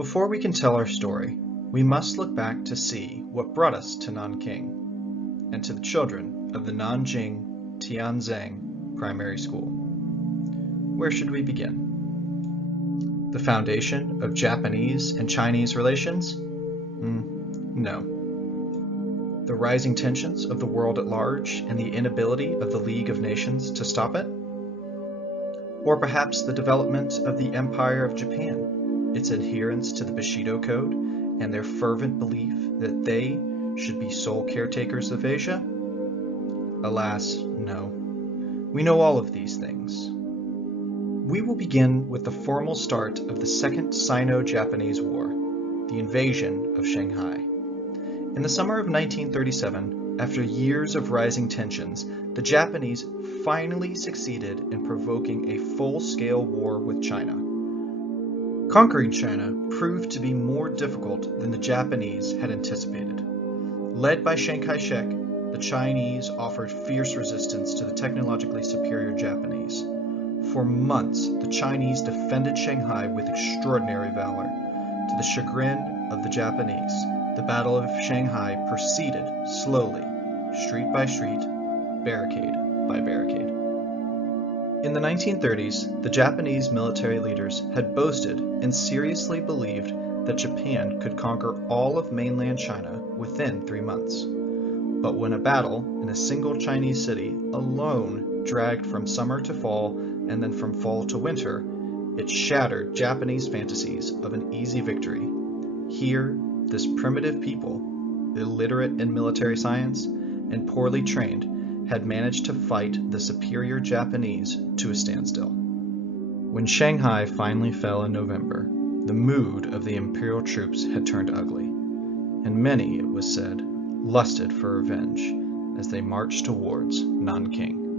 Before we can tell our story, we must look back to see what brought us to Nanking and to the children of the Nanjing Tianzang Primary School. Where should we begin? The foundation of Japanese and Chinese relations? No. The rising tensions of the world at large and the inability of the League of Nations to stop it? Or perhaps the development of the Empire of Japan, its adherence to the Bushido Code, and their fervent belief that they should be sole caretakers of Asia? Alas, no. We know all of these things. We will begin with the formal start of the Second Sino-Japanese War, the invasion of Shanghai. In the summer of 1937, after years of rising tensions, the Japanese finally succeeded in provoking a full-scale war with China. Conquering China proved to be more difficult than the Japanese had anticipated. Led by Chiang Kai-shek, the Chinese offered fierce resistance to the technologically superior Japanese. For months, the Chinese defended Shanghai with extraordinary valor. To the chagrin of the Japanese, the Battle of Shanghai proceeded slowly, street by street, barricade by barricade. In the 1930s, the Japanese military leaders had boasted and seriously believed that Japan could conquer all of mainland China within 3 months. But when a battle in a single Chinese city alone dragged from summer to fall and then from fall to winter, it shattered Japanese fantasies of an easy victory. Here, this primitive people, illiterate in military science and poorly trained, had managed to fight the superior Japanese to a standstill. When Shanghai finally fell in November, the mood of the imperial troops had turned ugly, and many, it was said, lusted for revenge as they marched towards Nanking.